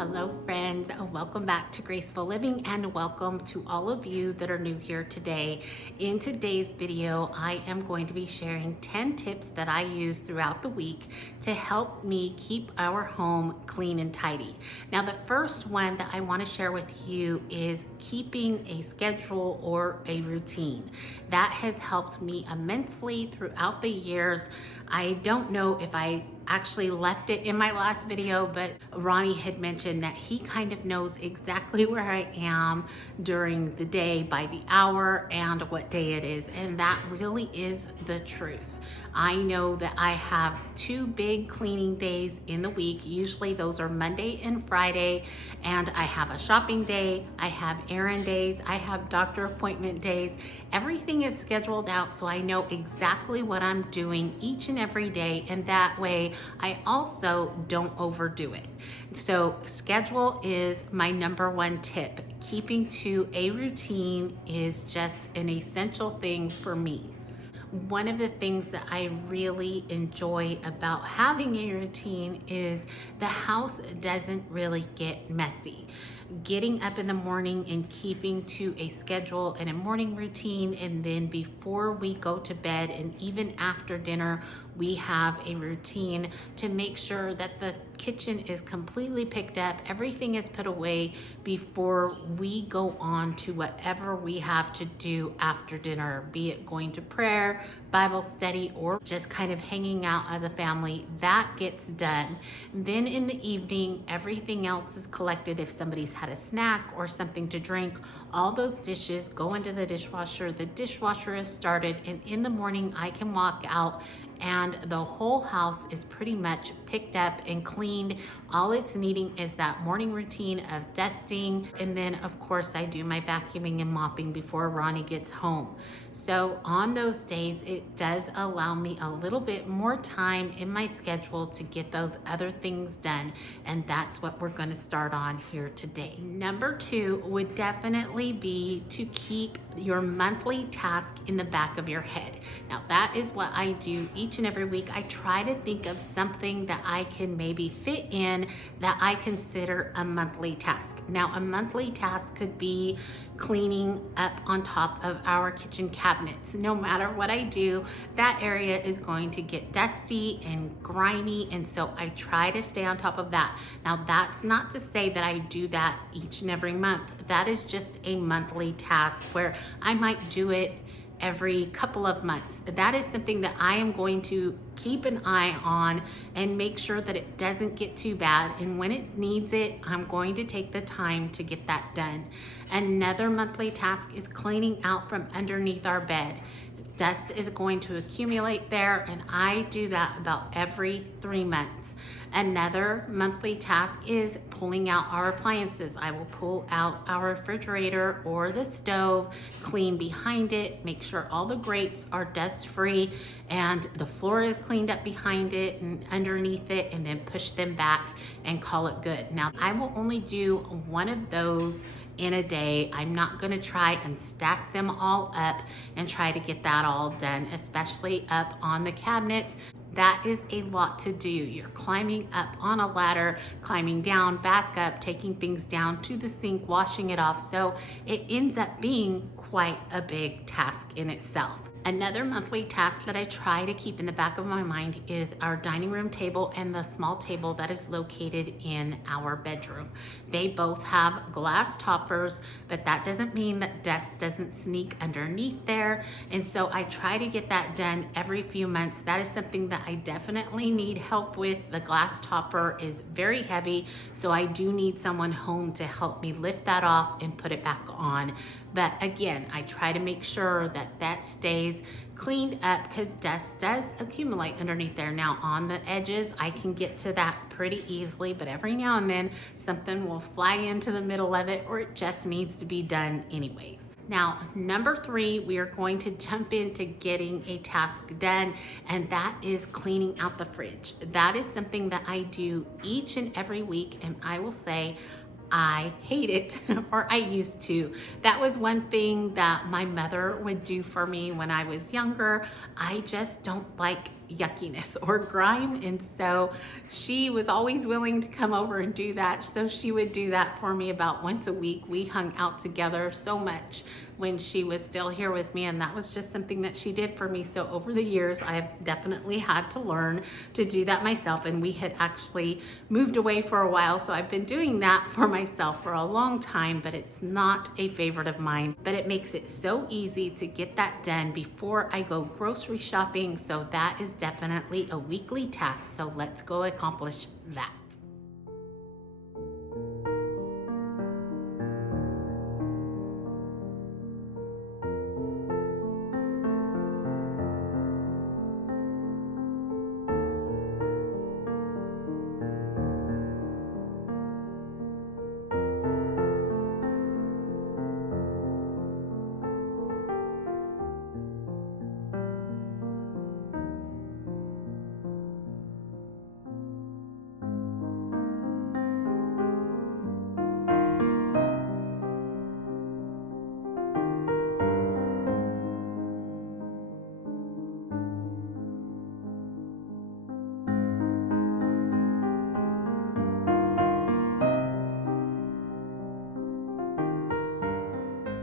Hello friends, welcome back to Graceful Living and welcome to all of you that are new here today. In today's video, I am going to be sharing 10 tips that I use throughout the week to help me keep our home clean and tidy. Now the first one that I want to share with you is keeping a schedule or a routine. That has helped me immensely throughout the years. I don't know if I actually left it in my last video, but Ronnie had mentioned that he kind of knows exactly where I am during the day by the hour and what day it is, and that really is the truth. I know that I have two big cleaning days in the week. Usually those are Monday and Friday, and I have a shopping day, I have errand days, I have doctor appointment days. Everything is scheduled out so I know exactly what I'm doing each and every day, and that way I also don't overdo it. So schedule is my number one tip. Keeping to a routine is just an essential thing for me. One of the things that I really enjoy about having a routine is the house doesn't really get messy. Getting up in the morning and keeping to a schedule and a morning routine, and then before we go to bed and even after dinner, we have a routine to make sure that the kitchen is completely picked up, everything is put away before we go on to whatever we have to do after dinner, be it going to prayer, Bible study, or just kind of hanging out as a family. That gets done. Then in the evening, everything else is collected. If somebody's had a snack or something to drink, all those dishes go into the dishwasher. The dishwasher is started, and in the morning I can walk out and the whole house is pretty much picked up and cleaned. All it's needing is that morning routine of dusting, and then of course I do my vacuuming and mopping before Ronnie gets home. So on those days, it does allow me a little bit more time in my schedule to get those other things done, and that's what we're going to start on here today. Number two would definitely be to keep your monthly task in the back of your head. Now that is what I do each and every week. I try to think of something that I can maybe fit in that I consider a monthly task. Now a monthly task could be cleaning up on top of our kitchen cabinets. No matter what I do, that area is going to get dusty and grimy, and so I try to stay on top of that. Now that's not to say that I do that each and every month. That is just a monthly task where I might do it every couple of months. That is something that I am going to keep an eye on and make sure that it doesn't get too bad. And when it needs it, I'm going to take the time to get that done. Another monthly task is cleaning out from underneath our bed. Dust is going to accumulate there, and I do that about every 3 months. Another monthly task is pulling out our appliances. I will pull out our refrigerator or the stove, clean behind it, make sure all the grates are dust free and the floor is cleaned up behind it and underneath it, and then push them back and call it good. Now I will only do one of those in a day. I'm not going to try and stack them all up and try to get that all done, especially up on the cabinets. That is a lot to do. You're climbing up on a ladder, climbing down, back up, taking things down to the sink, washing it off. So it ends up being quite a big task in itself. Another monthly task that I try to keep in the back of my mind is our dining room table and the small table that is located in our bedroom. They both have glass toppers, but that doesn't mean that dust doesn't sneak underneath there. And so I try to get that done every few months. That is something that I definitely need help with. The glass topper is very heavy, so I do need someone home to help me lift that off and put it back on. But again, I try to make sure that that stays cleaned up because dust does accumulate underneath there. Now on the edges, I can get to that pretty easily, but every now and then something will fly into the middle of it, or it just needs to be done anyways. Now, number three, we are going to jump into getting a task done, and that is cleaning out the fridge. That is something that I do each and every week, and I will say I hate it, or I used to. That was one thing that my mother would do for me when I was younger. I just don't like yuckiness or grime. And so she was always willing to come over and do that. So she would do that for me about once a week. We hung out together so much when she was still here with me, and that was just something that she did for me. So over the years, I've definitely had to learn to do that myself, and we had actually moved away for a while, so I've been doing that for myself for a long time, but it's not a favorite of mine. But it makes it so easy to get that done before I go grocery shopping, so that is definitely a weekly task. So let's go accomplish that.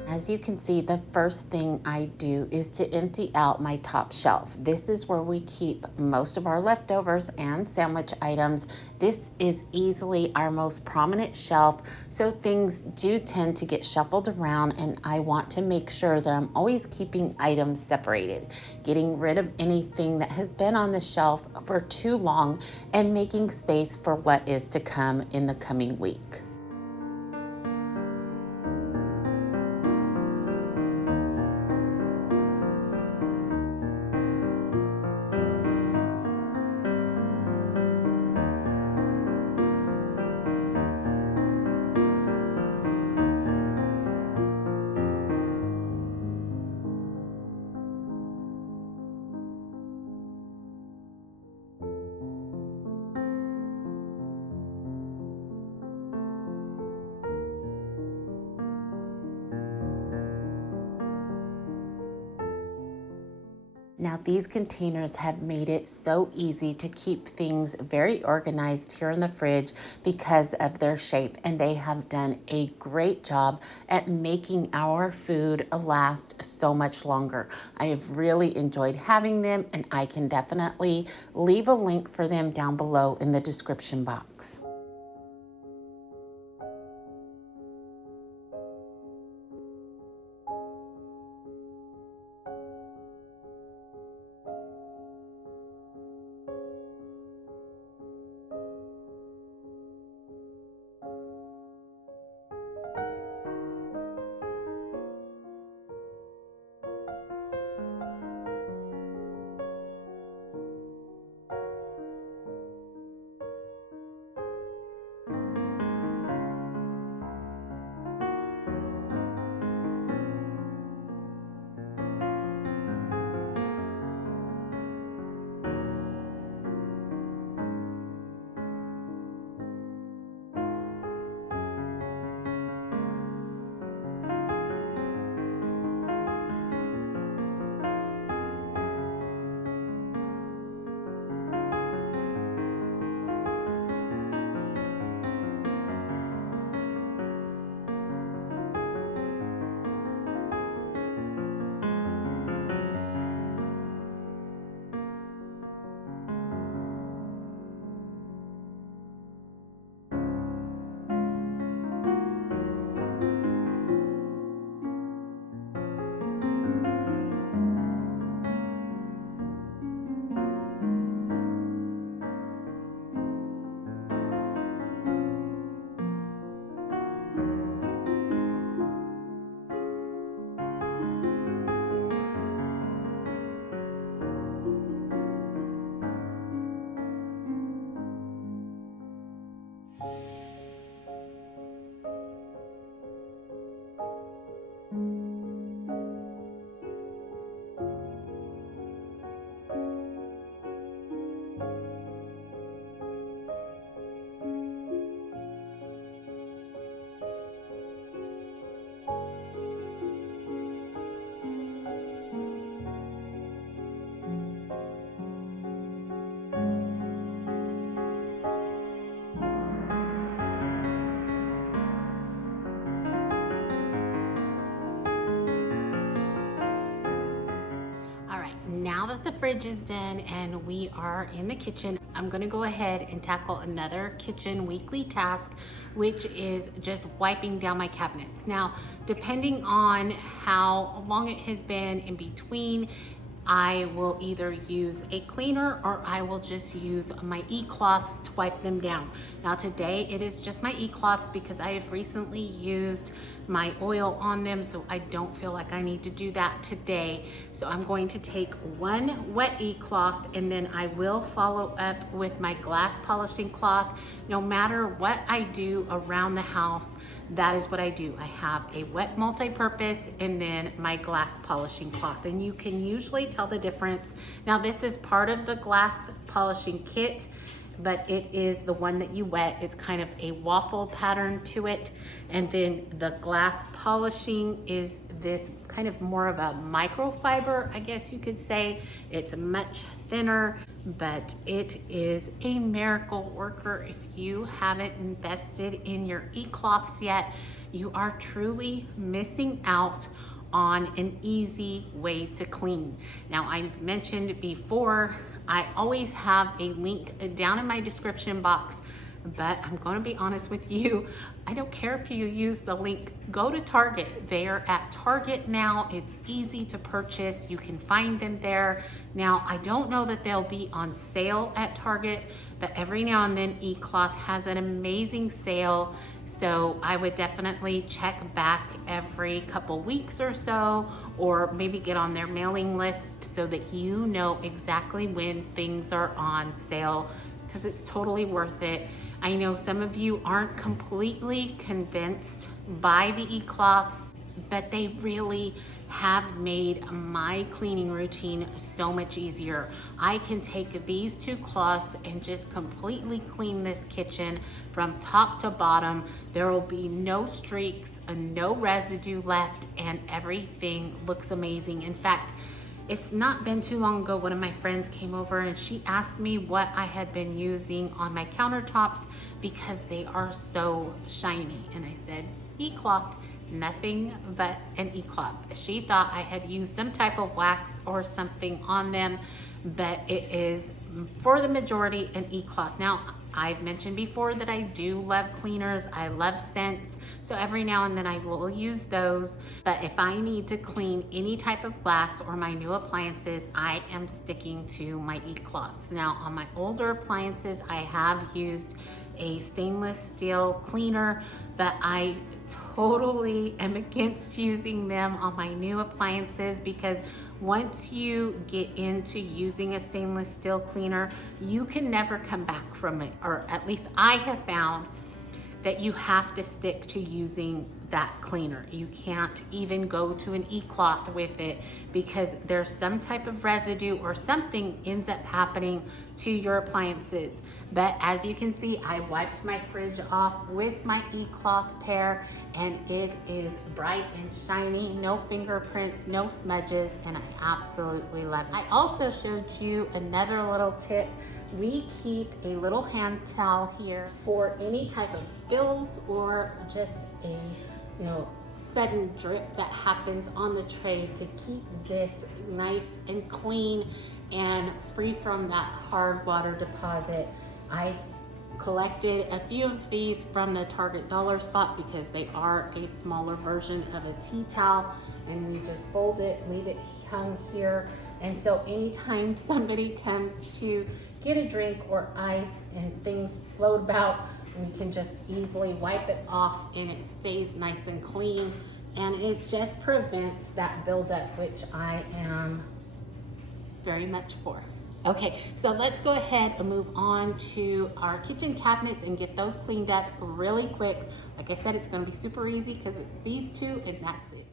As you can see, the first thing I do is to empty out my top shelf. This is where we keep most of our leftovers and sandwich items. This is easily our most prominent shelf, so things do tend to get shuffled around, and I want to make sure that I'm always keeping items separated, getting rid of anything that has been on the shelf for too long and making space for what is to come in the coming week. Now, these containers have made it so easy to keep things very organized here in the fridge because of their shape, and they have done a great job at making our food last so much longer. I have really enjoyed having them, and I can definitely leave a link for them down below in the description box. now that the fridge is done and we are in the kitchen, I'm gonna go ahead and tackle another kitchen weekly task, which is just wiping down my cabinets. Now, depending on how long it has been in between, I will either use a cleaner or I will just use my e-cloths to wipe them down. Now today it is just my e-cloths because I have recently used my oil on them, so I don't feel like I need to do that today. So I'm going to take one wet e-cloth and then I will follow up with my glass polishing cloth. No matter what I do around the house, that is what I do. I have a wet multi-purpose and then my glass polishing cloth, and you can usually tell the difference. Now this is part of the glass polishing kit, but it is the one that you wet. It's kind of a waffle pattern to it. And then the glass polishing is this kind of more of a microfiber, I guess you could say. It's much thinner, but it is a miracle worker. If you haven't invested in your e-cloths yet, you are truly missing out on an easy way to clean. Now, I've mentioned before, I always have a link down in my description box, but I'm going to be honest with you, I don't care if you use the link. Go to Target. They are at Target now. It's easy to purchase. You can find them there. Now, I don't know that they'll be on sale at Target, but every now and then e-cloth has an amazing sale. So I would definitely check back every couple weeks or so, or maybe get on their mailing list so that you know exactly when things are on sale, because it's totally worth it. I know some of you aren't completely convinced by the e-cloths, but they really have made my cleaning routine so much easier. I can take these two cloths and just completely clean this kitchen from top to bottom. There will be no streaks, no residue left, and everything looks amazing. In fact, it's not been too long ago, one of my friends came over and she asked me what I had been using on my countertops because they are so shiny. And I said, e-cloth. Nothing but an e-cloth. She thought I had used some type of wax or something on them, but it is for the majority an e-cloth. Now, I've mentioned before that I do love cleaners. I love scents. So every now and then I will use those. But if I need to clean any type of glass or my new appliances, I am sticking to my e-cloths. Now on my older appliances, I have used a stainless steel cleaner, but I totally am against using them on my new appliances because once you get into using a stainless steel cleaner, you can never come back from it, or at least I have found that you have to stick to using that cleaner. You can't even go to an e-cloth with it because there's some type of residue or something ends up happening to your appliances. But as you can see, I wiped my fridge off with my e-cloth pair and it is bright and shiny, no fingerprints, no smudges, and I absolutely love it. I also showed you another little tip. We keep a little hand towel here for any type of spills or just a sudden drip that happens on the tray to keep this nice and clean and free from that hard water deposit. I collected a few of these from the Target dollar spot because they are a smaller version of a tea towel, and you just fold it, leave it hung here. And so anytime somebody comes to get a drink or ice and things float about, we can just easily wipe it off and it stays nice and clean, and it just prevents that buildup, which I am very much for. Okay, so let's go ahead and move on to our kitchen cabinets and get those cleaned up really quick. Like I said, it's going to be super easy because it's these two and that's it.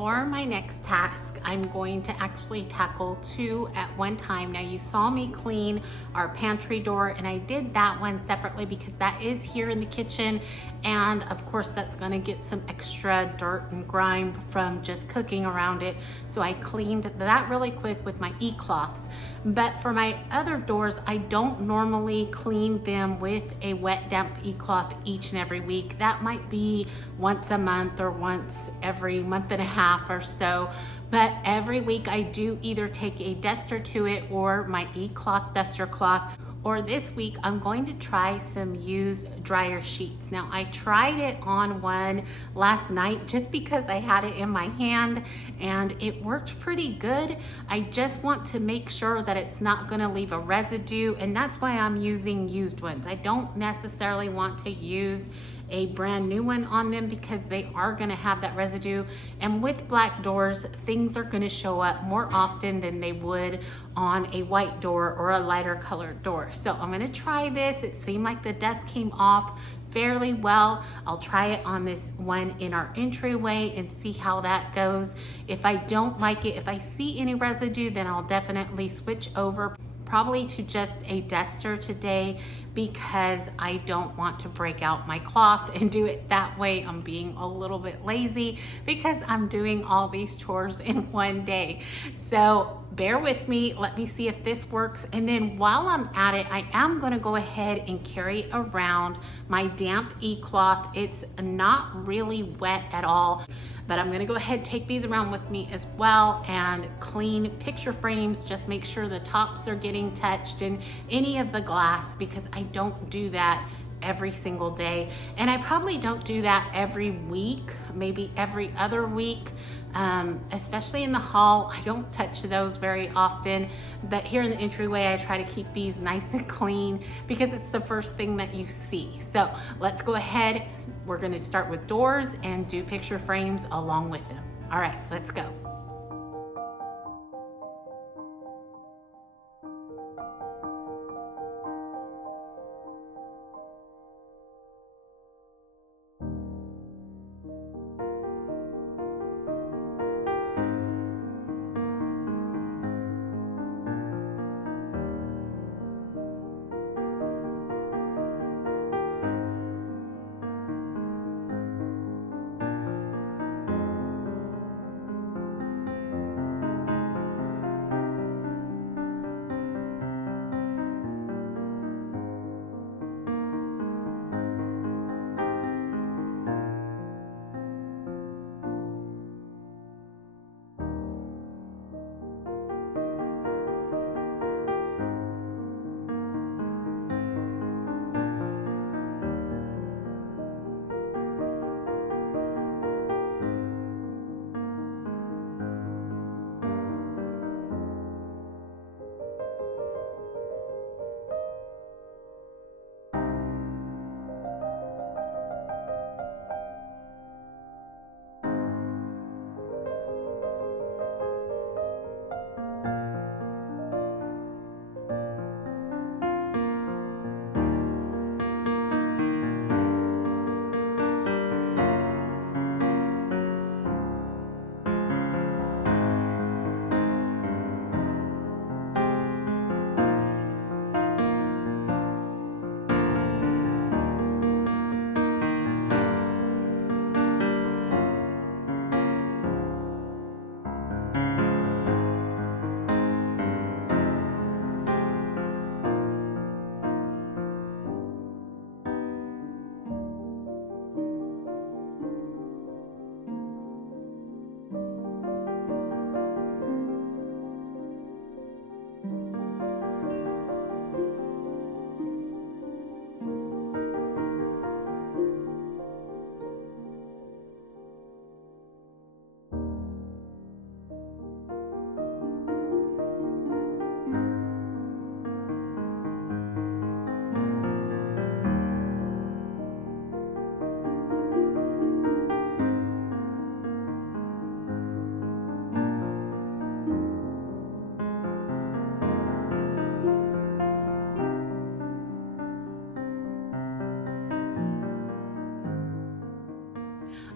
For my next task, I'm going to actually tackle 2 at one time. Now you saw me clean our pantry door, and I did that one separately because that is here in the kitchen, and of course that's gonna get some extra dirt and grime from just cooking around it. So I cleaned that really quick with my e-cloths. But for my other doors, I don't normally clean them with a wet damp e-cloth each and every week. That might be once a month or once every month and a half or so. But every week I do either take a duster to it or my e-cloth duster cloth, or this week I'm going to try some used dryer sheets. Now I tried it on one last night just because I had it in my hand and it worked pretty good. I just want to make sure that it's not going to leave a residue, and that's why I'm using used ones. I don't necessarily want to use a brand new one on them because they are going to have that residue, and with black doors things are going to show up more often than they would on a white door or a lighter colored door. So I'm going to try this. It seemed like the dust came off fairly well. I'll try it on this one in our entryway and see how that goes. If I don't like it, if I see any residue, then I'll definitely switch over probably to just a duster today because I don't want to break out my cloth and do it that way. I'm being a little bit lazy because I'm doing all these chores in one day. So bear with me, let me see if this works. And then while I'm at it, I am gonna go ahead and carry around my damp e-cloth. It's not really wet at all, but I'm gonna go ahead and take these around with me as well and clean picture frames. Just make sure the tops are getting touched and any of the glass, because I don't do that every single day. And I probably don't do that every week, maybe every other week. Especially in the hall, I don't touch those very often, but here in the entryway I try to keep these nice and clean because it's the first thing that you see. So let's go ahead, we're going to start with doors and do picture frames along with them. All right, let's go.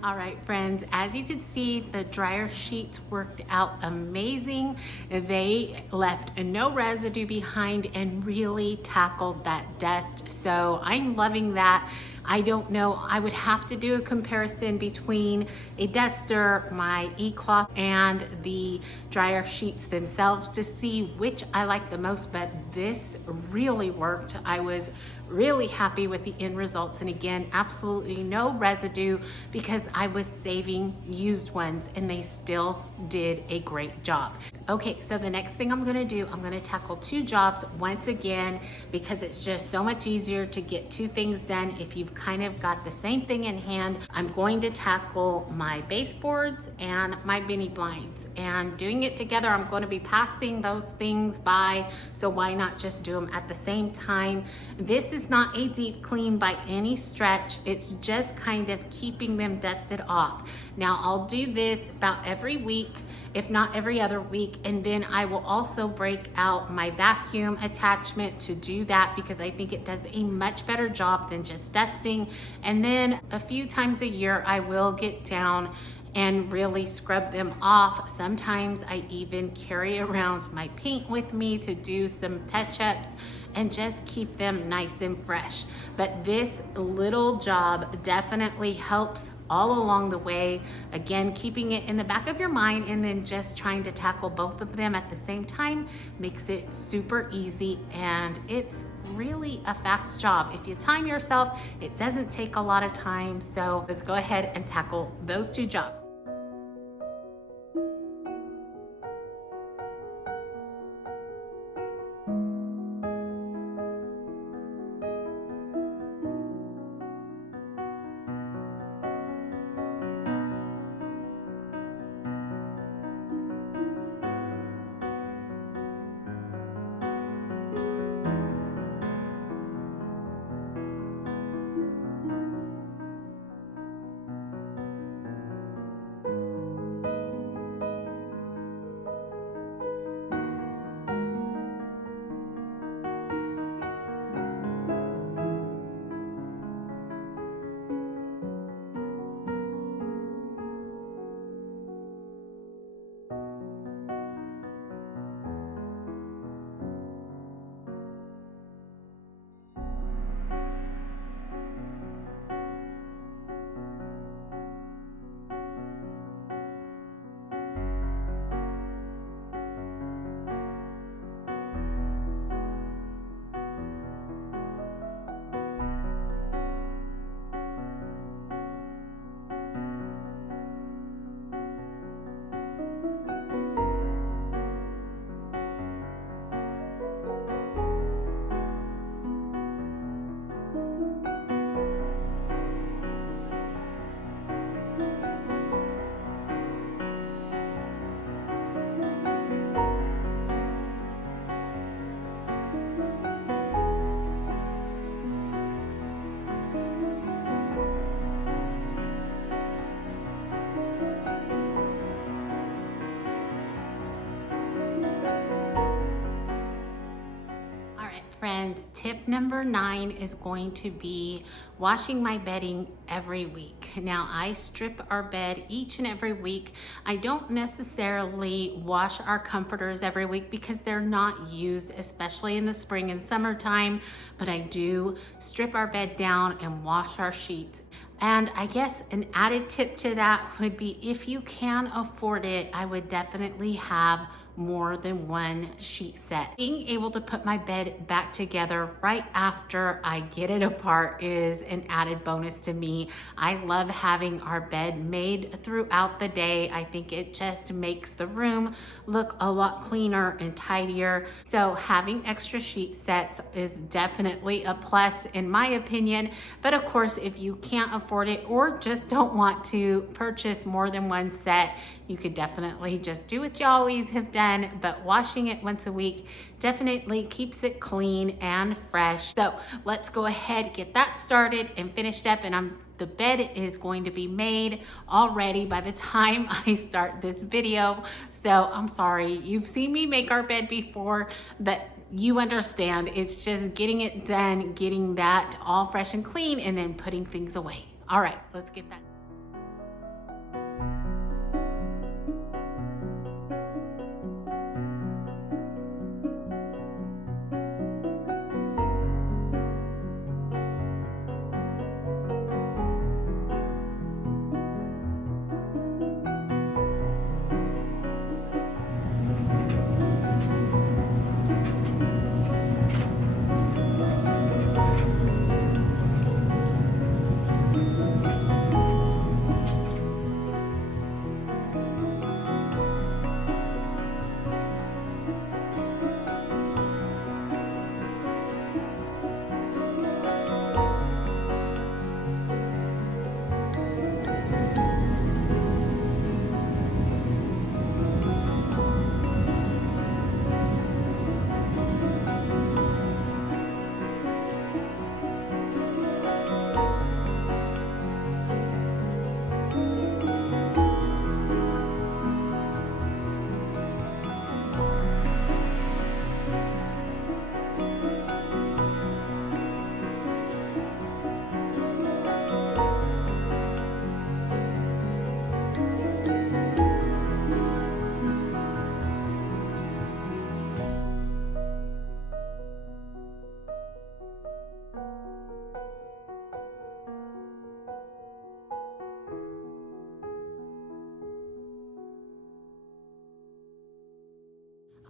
All right, friends, as you can see, the dryer sheets worked out amazing. They left no residue behind and really tackled that dust. So I'm loving that. I don't know, I would have to do a comparison between a duster, my e-cloth, and the dryer sheets themselves to see which I like the most, but this really worked. I was really happy with the end results, and again, absolutely no residue because I was saving used ones and they still did a great job. Okay, so the next thing I'm gonna do, I'm gonna tackle two jobs once again because it's just so much easier to get two things done if you've kind of got the same thing in hand. I'm going to tackle my baseboards and my mini blinds, and doing it together, I'm going to be passing those things by, so why not just do them at the same time? This is not a deep clean by any stretch. It's just kind of keeping them dusted off. Now I'll do this about every week, if not every other week, and then I will also break out my vacuum attachment to do that because I think it does a much better job than just dusting. And then a few times a year I will get down and really scrub them off. Sometimes I even carry around my paint with me to do some touch-ups and just keep them nice and fresh. But this little job definitely helps all along the way. Again, keeping it in the back of your mind and then just trying to tackle both of them at the same time makes it super easy, and it's really a fast job. If you time yourself, it doesn't take a lot of time. So let's go ahead and tackle those two jobs. Friends, tip number 9 is going to be washing my bedding every week. Now, I strip our bed each and every week. I don't necessarily wash our comforters every week because they're not used, especially in the spring and summertime, but I do strip our bed down and wash our sheets. And I guess an added tip to that would be, if you can afford it, I would definitely have more than one sheet set. Being able to put my bed back together right after I get it apart is an added bonus to me. I love having our bed made throughout the day. I think it just makes the room look a lot cleaner and tidier. So having extra sheet sets is definitely a plus in my opinion. But of course, if you can't afford it or just don't want to purchase more than one set, you could definitely just do what you always have done, but washing it once a week definitely keeps it clean and fresh. So let's go ahead, get that started and finished up, and the bed is going to be made already by the time I start this video. So I'm sorry, you've seen me make our bed before, but you understand, it's just getting it done, getting that all fresh and clean, and then putting things away. All right, let's get that.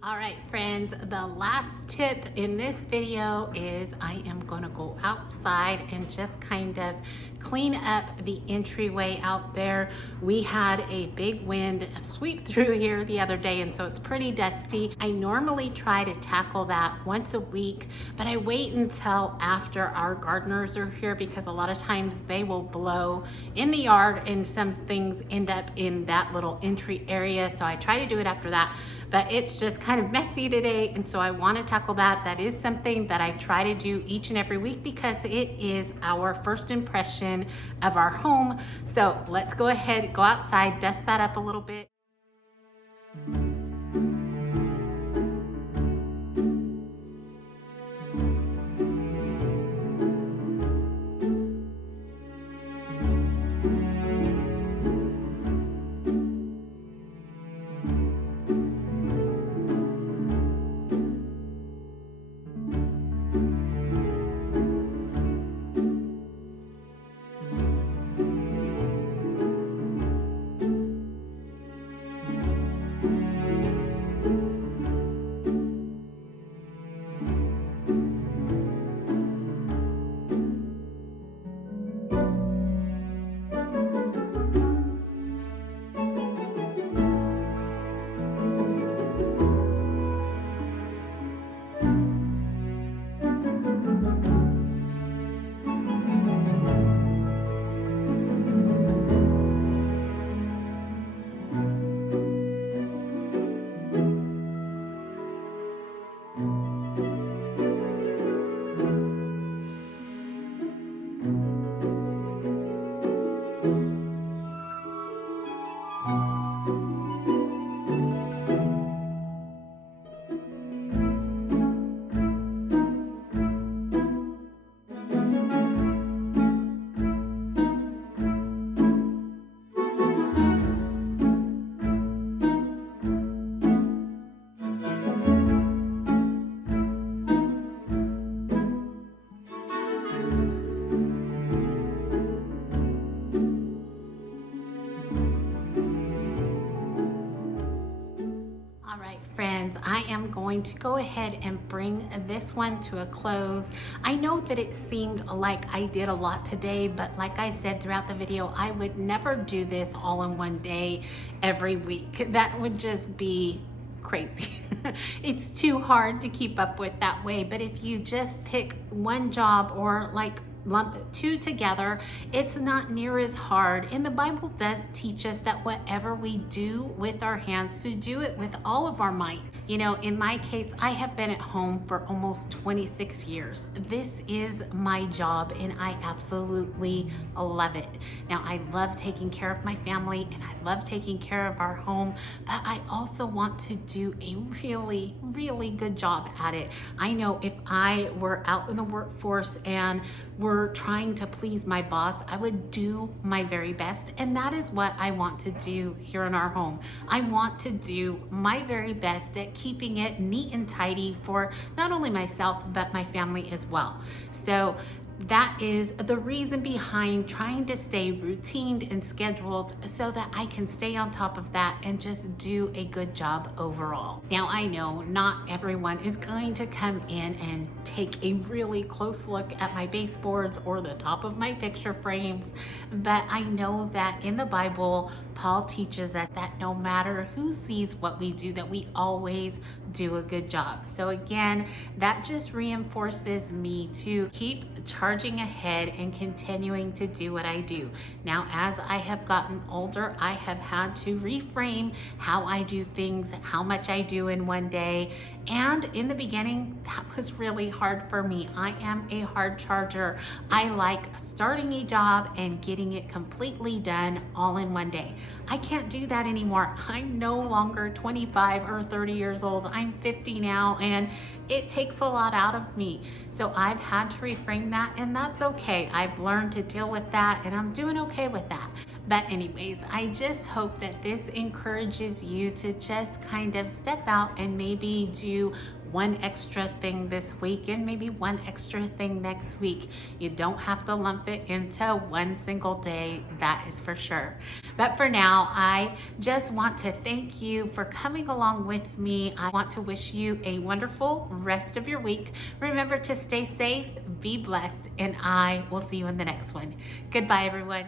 All right, friends, the last tip in this video is I am gonna go outside and just kind of clean up the entryway out there. We had a big wind sweep through here the other day, and so it's pretty dusty. I normally try to tackle that once a week, but I wait until after our gardeners are here because a lot of times they will blow in the yard and some things end up in that little entry area. So I try to do it after that, but it's just kind of messy today, and so I want to tackle that. That is something that I try to do each and every week because it is our first impression of our home. So let's go ahead, go outside, dust that up a little bit. All right, friends, I am going to go ahead and bring this one to a close. I know that it seemed like I did a lot today, but like I said throughout the video, I would never do this all in one day every week. That would just be crazy. It's too hard to keep up with that way. But if you just pick one job or like lump two together, it's not near as hard. And the Bible does teach us that whatever we do with our hands, to do it with all of our might. You know, in my case, I have been at home for almost 26 years. This is my job and I absolutely love it. Now, I love taking care of my family and I love taking care of our home, but I also want to do a really, really good job at it. I know if I were out in the workforce and were trying to please my boss, I would do my very best. And that is what I want to do here in our home. I want to do my very best at keeping it neat and tidy for not only myself, but my family as well. So that is the reason behind trying to stay routined and scheduled so that I can stay on top of that and just do a good job overall. Now, I know not everyone is going to come in and take a really close look at my baseboards or the top of my picture frames, but I know that in the Bible, Paul teaches us that no matter who sees what we do, that we always do a good job. So again, that just reinforces me to keep charging ahead and continuing to do what I do. Now, as I have gotten older, I have had to reframe how I do things, how much I do in one day. And in the beginning, that was really hard for me. I am a hard charger. I like starting a job and getting it completely done all in one day. I can't do that anymore. I'm no longer 25 or 30 years old. I'm 50 now, and it takes a lot out of me. So I've had to reframe that, and that's okay. I've learned to deal with that, and I'm doing okay with that. But anyways, I just hope that this encourages you to just kind of step out and maybe do one extra thing this week and maybe one extra thing next week. You don't have to lump it into one single day, that is for sure. But for now, I just want to thank you for coming along with me. I want to wish you a wonderful rest of your week. Remember to stay safe, be blessed, and I will see you in the next one. Goodbye, everyone.